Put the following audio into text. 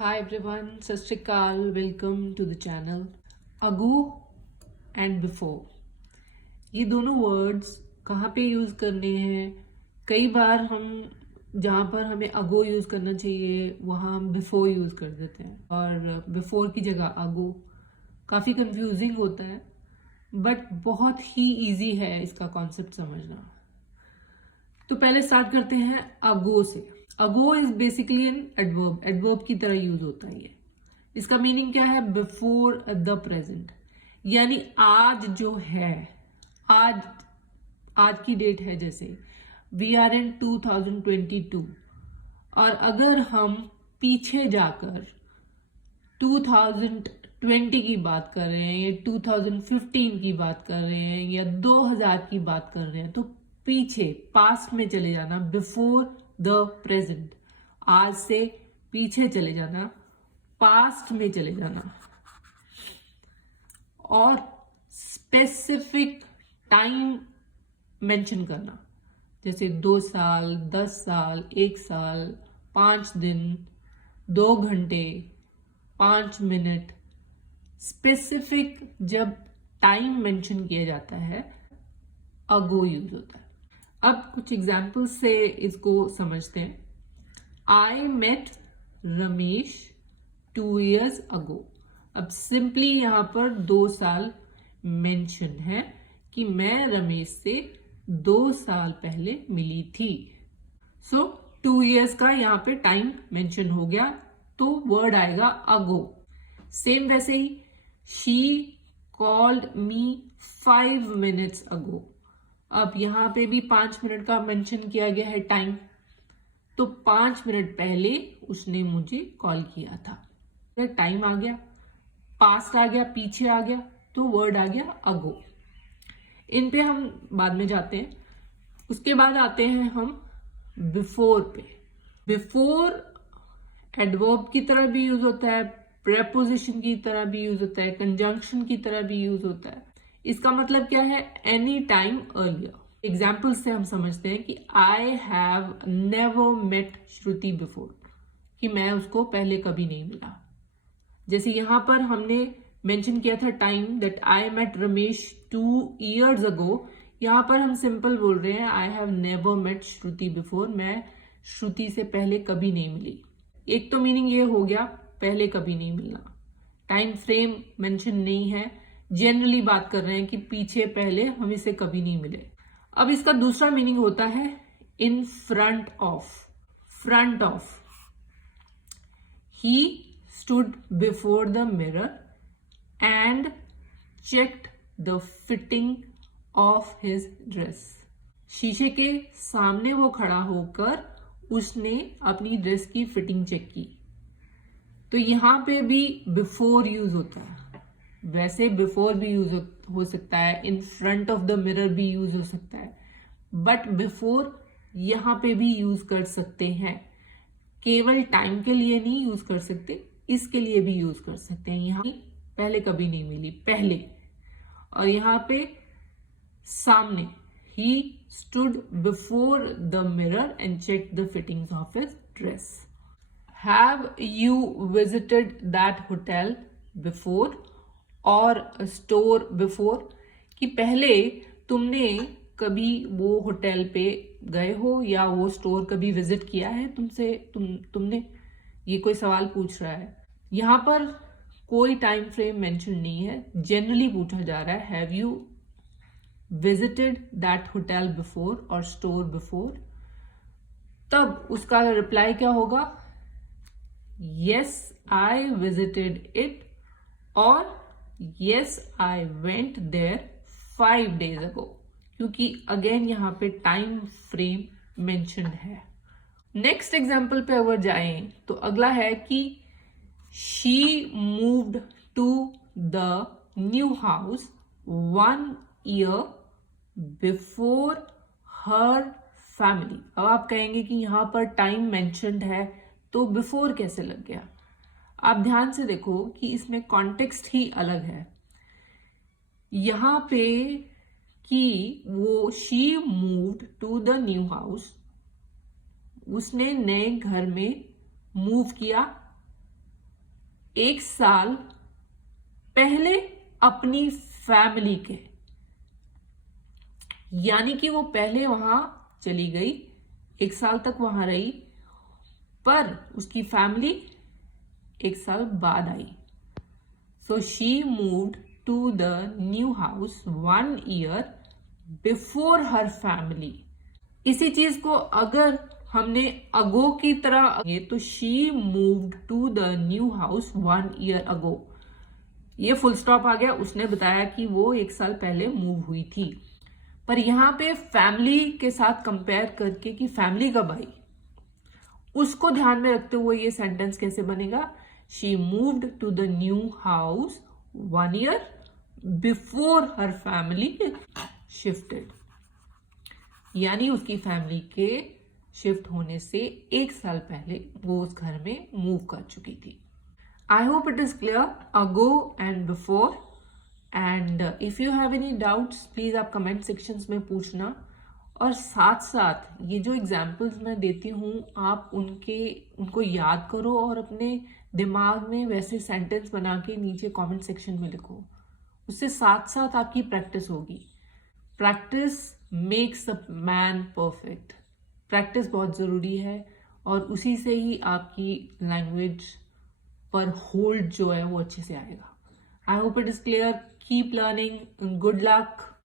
Hi everyone, Sat Shri Akal, welcome to the channel. Ago and before, ये दोनों words कहाँ पे use करने हैं? कई बार हम जहाँ पर हमें अगो यूज़ करना चाहिए वहाँ हम बिफोर यूज़ कर देते हैं और बिफोर की जगह अगो। काफ़ी कंफ्यूजिंग होता है बट बहुत ही इजी है इसका कॉन्सेप्ट समझना। तो पहले स्टार्ट करते हैं अगो से। अगो is basically an adverb, adverb की तरह यूज होता है ये। इसका मीनिंग क्या है? बिफोर द प्रेजेंट, यानी आज जो है, आज आज की डेट है, जैसे वी आर इन 2022 और अगर हम पीछे जाकर 2020 की बात कर रहे हैं या 2015 की बात कर रहे हैं या 2000 की बात कर रहे हैं तो पीछे पास्ट में चले जाना, बिफोर द प्रेजेंट, आज से पीछे चले जाना, पास्ट में चले जाना और स्पेसिफिक टाइम मेंशन करना, जैसे 2 साल, 10 साल, 1 साल, 5 दिन, 2 घंटे, 5 मिनट। स्पेसिफिक जब टाइम मेंशन किया जाता है अगो यूज होता है। अब कुछ एग्जाम्पल से इसको समझते हैं। आई मेट रमेश 2 years अगो। अब सिंपली यहां पर 2 साल मेंशन है कि मैं रमेश से 2 साल पहले मिली थी। सो 2 years का यहाँ पे टाइम मेंशन हो गया तो वर्ड आएगा अगो। सेम वैसे ही शी कॉल्ड मी 5 minutes अगो। अब यहाँ पे भी 5 मिनट का मेंशन किया गया है टाइम, तो 5 मिनट पहले उसने मुझे कॉल किया था। टाइम आ गया, पास्ट आ गया, पीछे आ गया, तो वर्ड आ गया अगो। इन पे हम बाद में जाते हैं। उसके बाद आते हैं हम बिफोर पे। बिफोर एडवर्ब की तरह भी यूज होता है, प्रेपोजिशन की तरह भी यूज होता है, कंजंक्शन की तरह भी यूज होता है। इसका मतलब क्या है? Any time earlier. एग्जाम्पल से हम समझते हैं कि I have never met Shruti before, कि मैं उसको पहले कभी नहीं मिला। जैसे यहां पर हमने मेंशन किया था time, that I met Ramesh 2 years अगो। यहां पर हम सिंपल बोल रहे हैं I have never met Shruti before, मैं श्रुति से पहले कभी नहीं मिली। एक तो मीनिंग ये हो गया पहले कभी नहीं मिलना, टाइम फ्रेम मेंशन नहीं है, जनरली बात कर रहे हैं कि पीछे पहले हम इसे कभी नहीं मिले। अब इसका दूसरा मीनिंग होता है in front of. Front of, he stood before the mirror and checked the fitting of his dress. शीशे के सामने वो खड़ा होकर उसने अपनी ड्रेस की फिटिंग चेक की। तो यहां पे भी बिफोर यूज होता है। वैसे बिफोर भी यूज हो सकता है, in front of the mirror भी यूज हो सकता है, बट बिफोर यहां पे भी यूज कर सकते हैं। केवल टाइम के लिए नहीं यूज कर सकते, इसके लिए भी यूज कर सकते हैं। यहां पहले कभी नहीं मिली, पहले, और यहां पे सामने, he stood before the mirror and checked the fittings of his dress. Have you visited that hotel before or a store before? कि पहले तुमने कभी वो होटल पे गए हो या वो स्टोर कभी विजिट किया है तुमने? ये कोई सवाल पूछ रहा है। यहां पर कोई टाइम फ्रेम मेंशन नहीं है, जनरली पूछा जा रहा है have you visited that hotel before और store before। तब उसका रिप्लाई क्या होगा? yes I visited it और yes I went there 5 days ago, क्योंकि अगेन यहां पे टाइम फ्रेम मेंशन है। नेक्स्ट एग्जाम्पल पे अगर जाएं तो अगला है कि she moved to the new house 1 year before her family. अब आप कहेंगे कि यहां पर टाइम मेंशन्ड है तो बिफोर कैसे लग गया? आप ध्यान से देखो कि इसमें कॉन्टेक्स्ट ही अलग है। यहां पे कि वो she moved to the new house, उसने नए घर में मूव किया 1 साल पहले अपनी फैमिली के, यानी कि वो पहले वहां चली गई, 1 साल तक वहां रही, पर उसकी फैमिली 1 साल बाद आई. So she moved to the new house 1 year before her family. इसी चीज को अगर हमने अगो की तरह तो she moved to the new house 1 year ago. ये फुल स्टॉप आ गया. उसने बताया कि वो 1 साल पहले मूव हुई थी, पर यहां पे फैमिली के साथ कंपेयर करके कि फैमिली कब आई, उसको ध्यान में रखते हुए ये सेंटेंस कैसे बनेगा. She moved to the new house 1 year before her family shifted. यानी उसकी फैमिली के शिफ्ट होने से 1 साल पहले वो उस घर में मूव कर चुकी थी. I hope it is clear, ago and before. And if you have any doubts, please आप कमेंट सेक्शंस में पूछना. और साथ साथ ये जो एग्जाम्पल्स मैं देती हूँ आप उनको याद करो और अपने दिमाग में वैसे सेंटेंस बना के नीचे कमेंट सेक्शन में लिखो. उससे साथ साथ आपकी प्रैक्टिस होगी. Practice makes a man perfect. Practice बहुत ज़रूरी है और उसी से ही आपकी लैंग्वेज पर होल्ड जो है वो अच्छे से आएगा. I hope it is clear. Keep learning. Good luck.